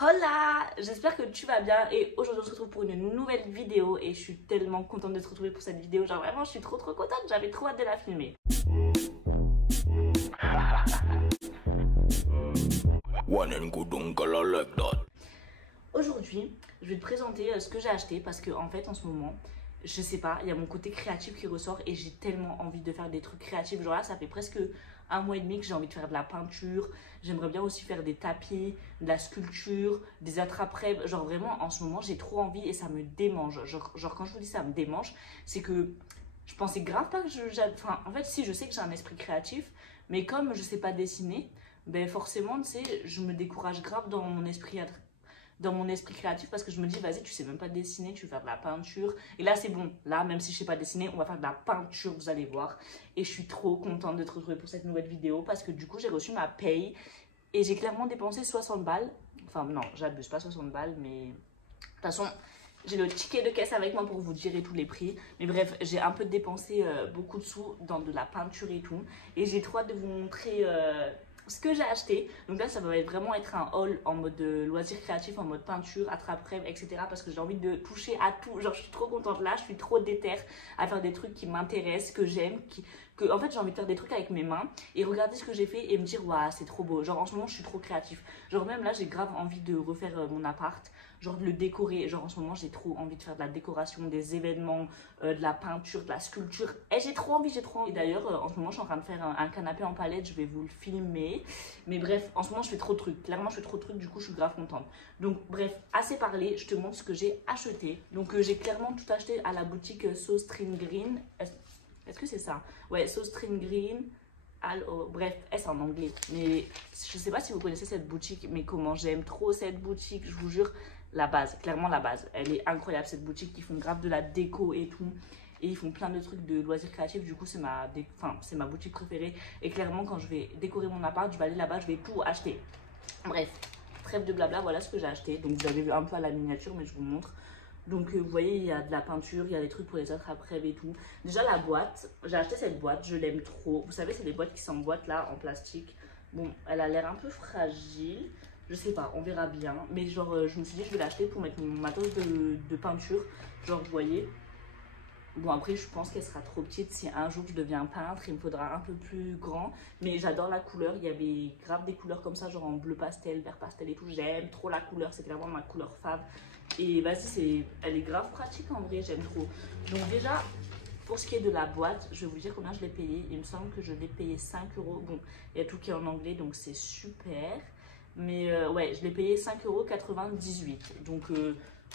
Hola, j'espère que tu vas bien et aujourd'hui on se retrouve pour une nouvelle vidéo et je suis tellement contente de te retrouver pour cette vidéo, genre vraiment je suis trop contente, j'avais trop hâte de la filmer. Aujourd'hui, je vais te présenter ce que j'ai acheté parce que en fait en ce moment, je sais pas, il y a mon côté créatif qui ressort et j'ai tellement envie de faire des trucs créatifs. Genre là, ça fait presque un mois et demi que j'ai envie de faire de la peinture. J'aimerais bien aussi faire des tapis, de la sculpture, des attrape-rêves. Genre vraiment, en ce moment, j'ai trop envie et ça me démange. Genre quand je vous dis ça me démange, c'est que je pensais grave pas que enfin, en fait, si, je sais que j'ai un esprit créatif, mais comme je sais pas dessiner, ben forcément, tu sais, je me décourage grave dans mon esprit créatif parce que je me dis vas-y tu sais même pas dessiner, tu veux faire de la peinture et là c'est bon, là même si je sais pas dessiner on va faire de la peinture, vous allez voir et je suis trop contente de te retrouver pour cette nouvelle vidéo parce que du coup j'ai reçu ma paye et j'ai clairement dépensé 60 balles, enfin non j'abuse pas 60 balles mais de toute façon j'ai le ticket de caisse avec moi pour vous dire tous les prix. Mais bref, j'ai un peu dépensé beaucoup de sous dans de la peinture et tout. Et j'ai trop hâte de vous montrer ce que j'ai acheté. Donc là, ça va vraiment être un haul en mode loisir créatif, en mode peinture, attrape-rêve, etc. Parce que j'ai envie de toucher à tout. Genre, je suis trop contente là, je suis trop déter à faire des trucs qui m'intéressent, que j'aime, en fait, j'ai envie de faire des trucs avec mes mains et regarder ce que j'ai fait et me dire, waouh, c'est trop beau. Genre, en ce moment, je suis trop créatif. Genre, même là, j'ai grave envie de refaire mon appart, genre de le décorer. Genre, en ce moment, j'ai trop envie de faire de la décoration, des événements, de la peinture, de la sculpture. Et j'ai trop envie, j'ai trop envie. Et d'ailleurs, en ce moment, je suis en train de faire un canapé en palette, je vais vous le filmer. Mais bref, en ce moment, je fais trop de trucs. Clairement, je fais trop de trucs, du coup, je suis grave contente. Donc, bref, assez parlé, je te montre ce que j'ai acheté. Donc, j'ai clairement tout acheté à la boutique So String Green. Est-ce que c'est ça? Ouais, So String Green. Bref, c'est en anglais. Mais je sais pas si vous connaissez cette boutique, mais comment j'aime trop cette boutique, je vous jure. La base, clairement la base. Elle est incroyable cette boutique, ils font grave de la déco et tout. Et ils font plein de trucs de loisirs créatifs. Du coup, c'est ma boutique préférée. Et clairement, quand je vais décorer mon appart, je vais aller là-bas, je vais tout acheter. Bref, trêve de blabla, voilà ce que j'ai acheté. Donc, vous avez vu un peu à la miniature, mais je vous montre. Donc, vous voyez, il y a de la peinture, il y a des trucs pour les attrape-rêves et tout. Déjà, la boîte, j'ai acheté cette boîte, je l'aime trop. Vous savez, c'est des boîtes qui s'emboîtent là, en plastique. Bon, elle a l'air un peu fragile. Je sais pas, on verra bien. Mais genre, je me suis dit, je vais l'acheter pour mettre mon matos de peinture. Genre, vous voyez. Bon, après, je pense qu'elle sera trop petite. Si un jour je deviens peintre, il me faudra un peu plus grand. Mais j'adore la couleur. Il y avait grave des couleurs comme ça, genre en bleu pastel, vert pastel et tout. J'aime trop la couleur. C'est clairement ma couleur fave. Et vas-y, elle est grave pratique en vrai. J'aime trop. Donc, déjà, pour ce qui est de la boîte, je vais vous dire combien je l'ai payé. Il me semble que je l'ai payé 5 euros. Bon, il y a tout qui est en anglais, donc c'est super. Mais ouais, je l'ai payé 5,98 €. Donc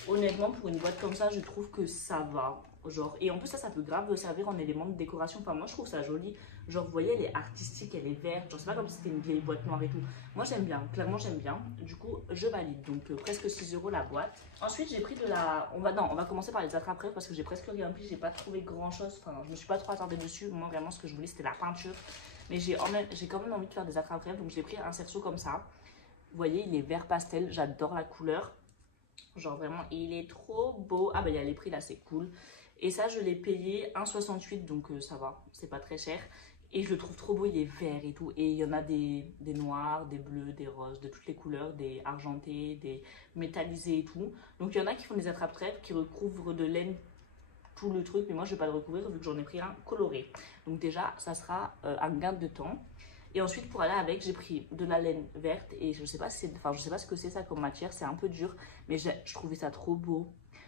honnêtement, pour une boîte comme ça, je trouve que ça va. Genre, et en plus, ça peut grave servir en élément de décoration. Enfin, moi, je trouve ça joli. Genre, vous voyez, elle est artistique, elle est verte. Genre, c'est pas comme si c'était une vieille boîte noire et tout. Moi, j'aime bien. Clairement, j'aime bien. Du coup, je valide. Donc, presque 6 € la boîte. Ensuite, j'ai pris de la... Non, on va commencer par les attrape-rêves parce que j'ai presque rien pris. J'ai pas trouvé grand-chose. Enfin, je me suis pas trop attardée dessus. Moi, vraiment, ce que je voulais, c'était la peinture. Mais j'ai quand même envie de faire des attrape-rêves. Donc, j'ai pris un cerceau comme ça. Vous voyez, il est vert pastel. J'adore la couleur. Genre vraiment, il est trop beau. Ah bah il y a les prix là, c'est cool. Et ça, je l'ai payé 1,68 €, donc ça va, c'est pas très cher. Et je le trouve trop beau, il est vert et tout. Et il y en a des noirs, des bleus, des roses, de toutes les couleurs, des argentés, des métallisés et tout. Donc il y en a qui font des attrape-rêves, qui recouvrent de laine tout le truc. Mais moi, je vais pas le recouvrir vu que j'en ai pris un coloré. Donc déjà, ça sera un gain de temps. Et ensuite, pour aller avec, j'ai pris de la laine verte et je sais pas si je sais pas ce que c'est ça comme matière, c'est un peu dur, mais je trouvais ça trop beau.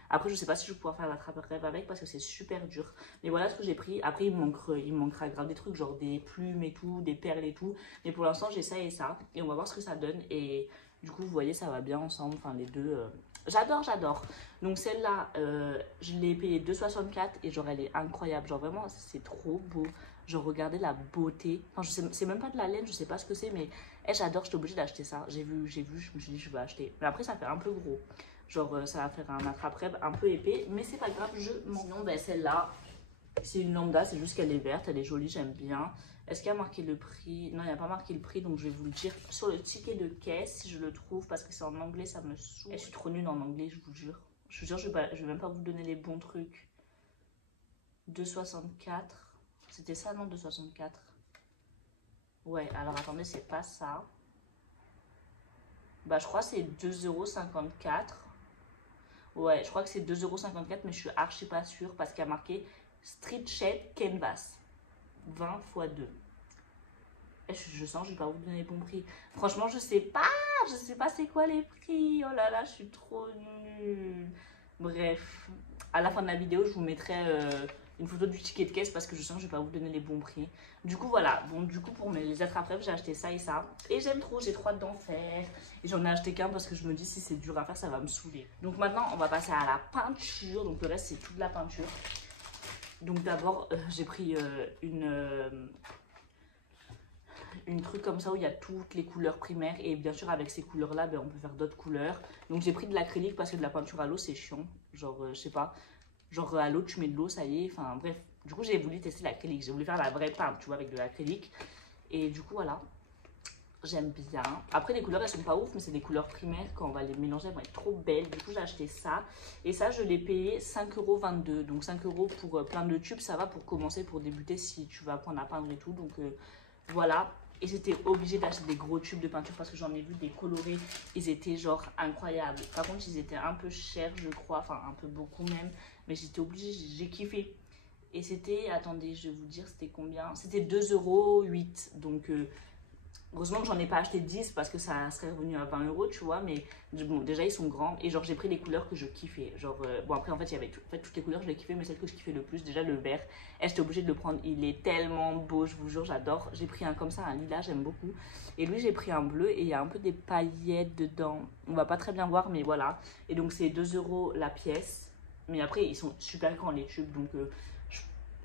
Après, je sais pas si je vais pouvoir faire l'attrape-rêve avec parce que c'est super dur. Mais voilà ce que j'ai pris. Après, il me manquera grave des trucs, genre des plumes et tout, des perles et tout. Mais pour l'instant, j'ai ça et ça. Et on va voir ce que ça donne. Et du coup, vous voyez, ça va bien ensemble. Enfin, les deux. J'adore. Donc celle-là, je l'ai payée 2,64 € et genre, elle est incroyable. Genre, vraiment, c'est trop beau. Genre, regardez la beauté. Enfin, je sais, c'est même pas de la laine, je sais pas ce que c'est, mais j'adore, j'étais obligée d'acheter ça. J'ai vu, je me suis dit, je vais acheter. Mais après, ça fait un peu gros. Genre, ça va faire un attrape-rêve un peu épais, mais c'est pas grave, je m'en. Sinon, ben, celle-là, c'est une lambda, c'est juste qu'elle est verte, elle est jolie, j'aime bien. Est-ce qu'il y a marqué le prix? Non, il n'y a pas marqué le prix, donc je vais vous le dire sur le ticket de caisse si je le trouve, parce que c'est en anglais, ça me saoule. Je suis trop nulle en anglais, je vous jure. Je vous jure, je vais même pas vous donner les bons trucs. 2,64. C'était ça, non, 2,64. Ouais, alors attendez, c'est pas ça. Bah, je crois que c'est 2,54 €. Ouais, je crois que c'est 2,54 €, mais je suis archi pas sûre parce qu'il y a marqué Street Shade Canvas 20 x 2. Je sens que je vais pas vous donner les bons prix. Franchement, je sais pas. Je sais pas c'est quoi les prix. Oh là là, je suis trop nulle. Bref, à la fin de la vidéo, je vous mettrai une photo du ticket de caisse parce que je sens que je vais pas vous donner les bons prix. Du coup, voilà. Bon, du coup, pour les attrape-rêves, j'ai acheté ça et ça. Et j'aime trop, j'ai trop hâte d'en faire. Et j'en ai acheté qu'un parce que je me dis si c'est dur à faire, ça va me saouler. Donc maintenant, on va passer à la peinture. Donc le reste, c'est toute la peinture. Donc d'abord, j'ai pris une truc comme ça où il y a toutes les couleurs primaires et bien sûr avec ces couleurs là on peut faire d'autres couleurs. Donc j'ai pris de l'acrylique parce que de la peinture à l'eau c'est chiant, genre je sais pas, genre à l'eau tu mets de l'eau ça y est, enfin bref. Du coup j'ai voulu tester l'acrylique, j'ai voulu faire la vraie peinture tu vois avec de l'acrylique et du coup voilà, j'aime bien. Après les couleurs elles sont pas ouf mais c'est des couleurs primaires, quand on va les mélanger elles vont être trop belles. Du coup j'ai acheté ça et ça je l'ai payé 5,22 €. Donc 5 € pour plein de tubes, ça va pour commencer, pour débuter si tu vas apprendre à peindre et tout. Donc voilà. Et j'étais obligée d'acheter des gros tubes de peinture parce que j'en ai vu des colorés. Ils étaient genre incroyables. Par contre, ils étaient un peu chers, je crois. Enfin, un peu beaucoup même. Mais j'étais obligée, j'ai kiffé. Et c'était, attendez, je vais vous dire, c'était combien? C'était 2,08 €. Donc, heureusement que j'en ai pas acheté 10 parce que ça serait revenu à 20 €, tu vois. Mais bon, déjà, ils sont grands. Et genre, j'ai pris les couleurs que je kiffais. Genre, bon, après, en fait, il y avait toutes les couleurs, je les kiffais. Mais celle que je kiffais le plus, déjà, le vert. Et j'étais obligée de le prendre. Il est tellement beau, je vous jure, j'adore. J'ai pris un comme ça, un lilas, j'aime beaucoup. Et lui, j'ai pris un bleu et il y a un peu des paillettes dedans. On va pas très bien voir, mais voilà. Et donc, c'est 2 € la pièce. Mais après, ils sont super grands, les tubes. Donc,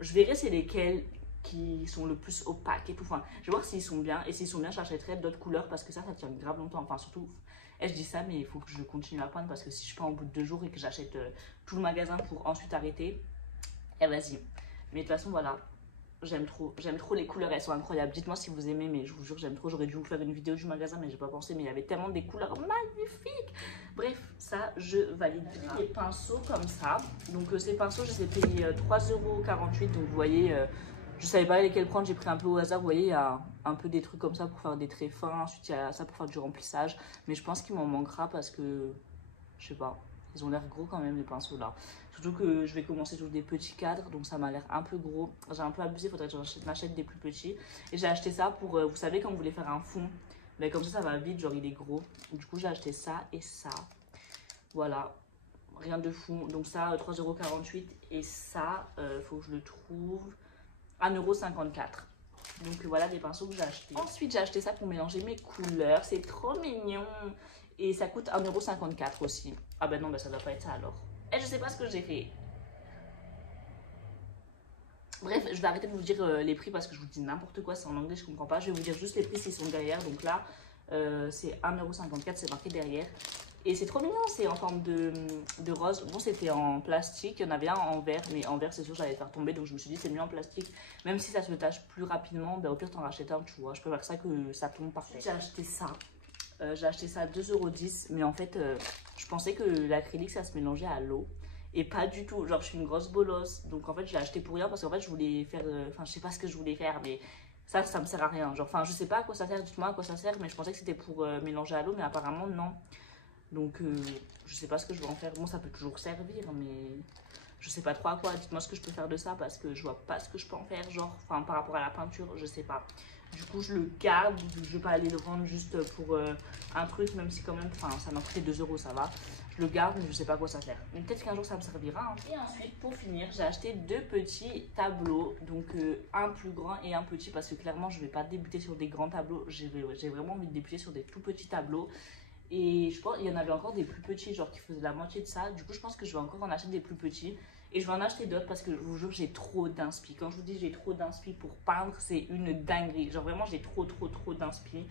je verrai c'est lesquels qui sont le plus opaques et tout. Enfin, je vais voir s'ils sont bien. Et s'ils sont bien, j'achèterai d'autres couleurs parce que ça tient grave longtemps. Enfin, surtout, je dis ça, mais il faut que je continue à peindre parce que si je peins au bout de 2 jours et que j'achète tout le magasin pour ensuite arrêter, eh vas-y. Mais de toute façon, voilà. J'aime trop les couleurs, elles sont incroyables. Dites-moi si vous aimez, mais je vous jure, j'aime trop. J'aurais dû vous faire une vidéo du magasin, mais j'ai pas pensé. Mais il y avait tellement des couleurs magnifiques. Bref, ça, je valide. Des pinceaux comme ça. Donc, ces pinceaux, je les ai payés 3,48 €. Donc, vous voyez, je savais pas lesquels prendre. J'ai pris un peu au hasard. Vous voyez, il y a un peu des trucs comme ça pour faire des traits fins. Ensuite, il y a ça pour faire du remplissage. Mais je pense qu'il m'en manquera parce que, je sais pas. Ils ont l'air gros quand même les pinceaux là. Surtout que je vais commencer sur des petits cadres, donc ça m'a l'air un peu gros. J'ai un peu abusé, il faudrait que j'en achète des plus petits. Et j'ai acheté ça pour, vous savez, quand vous voulez faire un fond, mais comme ça va vite, genre il est gros. Du coup j'ai acheté ça et ça. Voilà, rien de fou. Donc ça, 3,48 € et ça, faut que je le trouve, 1,54 €. Donc voilà des pinceaux que j'ai achetés. Ensuite j'ai acheté ça pour mélanger mes couleurs, c'est trop mignon. Et ça coûte 1,54 € aussi. Ah ben non, ben ça doit pas être ça alors. Et je sais pas ce que j'ai fait. Bref, je vais arrêter de vous dire les prix parce que je vous dis n'importe quoi, c'est en anglais, je comprends pas. Je vais vous dire juste les prix s'ils sont derrière. Donc là, c'est 1,54 €, c'est marqué derrière. Et c'est trop mignon, c'est en forme de rose. Bon, c'était en plastique, il y en avait un en verre, mais en verre, c'est sûr, j'allais faire tomber. Donc je me suis dit, c'est mieux en plastique. Même si ça se tâche plus rapidement, ben, au pire, t'en rachètes un, tu vois. Je préfère ça que ça tombe parfait. J'ai acheté ça. J'ai acheté ça à 2,10 €. Mais en fait, je pensais que l'acrylique, ça se mélangeait à l'eau. Et pas du tout. Genre, je suis une grosse bolosse. Donc, en fait, je l'ai acheté pour rien parce qu'en fait, je voulais faire. Enfin, je sais pas ce que je voulais faire, mais ça me sert à rien. Genre, enfin, je sais pas à quoi ça sert. Dites-moi à quoi ça sert. Mais je pensais que c'était pour mélanger à l'eau, mais apparemment, non. Donc, je sais pas ce que je vais en faire. Bon, ça peut toujours servir, mais je sais pas trop à quoi. Dites-moi ce que je peux faire de ça parce que je vois pas ce que je peux en faire. Genre, enfin, par rapport à la peinture, je sais pas. Du coup, je le garde. Je vais pas aller le vendre juste pour un truc, même si quand même, enfin, ça m'a coûté 2 €, ça va. Je le garde, mais je sais pas à quoi ça sert. Mais peut-être qu'un jour ça me servira. Hein. Et ensuite, pour finir, j'ai acheté 2 petits tableaux. Donc, un plus grand et un petit parce que clairement, je vais pas débuter sur des grands tableaux. J'ai vraiment envie de débuter sur des tout petits tableaux. Et je pense qu'il y en avait encore des plus petits, genre qui faisaient la moitié de ça. Du coup, je pense que je vais encore en acheter des plus petits. Et je vais en acheter d'autres parce que je vous jure, j'ai trop d'inspi. Quand je vous dis j'ai trop d'inspi pour peindre, c'est une dinguerie. Genre vraiment, j'ai trop d'inspi.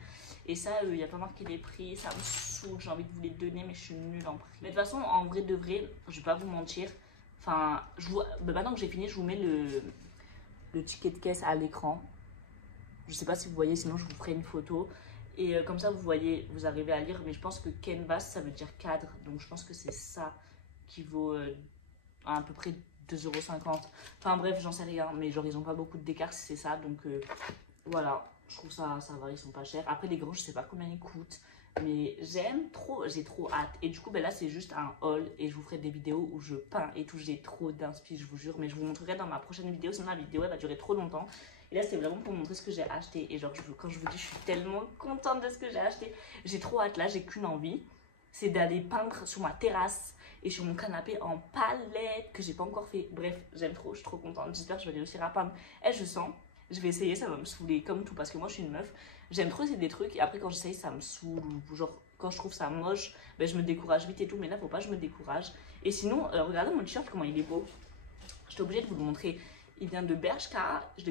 Et ça, il n'y a pas marqué les prix. Ça me saoule, j'ai envie de vous les donner, mais je suis nulle en prix. Mais de toute façon, en vrai de vrai, je vais pas vous mentir. Enfin, maintenant que j'ai fini, je vous mets le ticket de caisse à l'écran. Je sais pas si vous voyez, sinon je vous ferai une photo. Et comme ça, vous voyez, vous arrivez à lire. Mais je pense que canvas, ça veut dire cadre. Donc je pense que c'est ça qui vaut à peu près 2,50 €. Enfin bref, j'en sais rien. Mais genre, ils ont pas beaucoup d'écart si c'est ça. Donc voilà, je trouve ça va, ils sont pas chers. Après, les grands, je sais pas combien ils coûtent. Mais j'aime trop, j'ai trop hâte. Et du coup, ben là, c'est juste un haul et je vous ferai des vidéos où je peins et tout. J'ai trop d'inspi, je vous jure. Mais je vous montrerai dans ma prochaine vidéo, sinon la vidéo, elle va durer trop longtemps. Et là, c'est vraiment pour montrer ce que j'ai acheté. Et genre, quand je vous dis, je suis tellement contente de ce que j'ai acheté. J'ai trop hâte. Là, j'ai qu'une envie, c'est d'aller peindre sur ma terrasse et sur mon canapé en palette que j'ai pas encore fait. Bref, j'aime trop, je suis trop contente. J'espère que je vais réussir à peindre. Et je sens, je vais essayer, ça va me saouler comme tout parce que moi, je suis une meuf. J'aime trop essayer des trucs et après, quand j'essaye, ça me saoule ou genre, quand je trouve ça moche, ben, je me décourage vite et tout. Mais là, faut pas que je me décourage. Et sinon, regardez mon t-shirt, comment il est beau. J'étais obligée de vous le montrer. Il vient de Bershka, je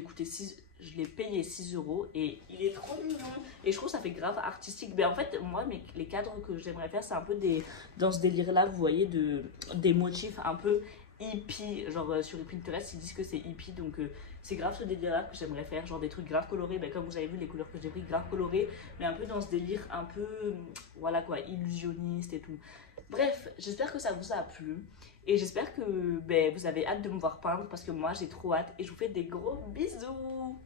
l'ai payé 6 euros et il est trop mignon. Et je trouve que ça fait grave artistique. Ben en fait, moi, les cadres que j'aimerais faire, c'est un peu dans ce délire-là, vous voyez, des motifs un peu hippie. Genre sur Pinterest, ils disent que c'est hippie. Donc c'est grave ce délire-là que j'aimerais faire. Genre des trucs grave colorés. Ben, comme vous avez vu, les couleurs que j'ai pris, grave colorées. Mais un peu dans ce délire un peu, voilà quoi, illusionniste et tout. Bref, j'espère que ça vous a plu. Et j'espère que ben, vous avez hâte de me voir peindre parce que moi j'ai trop hâte et je vous fais des gros bisous.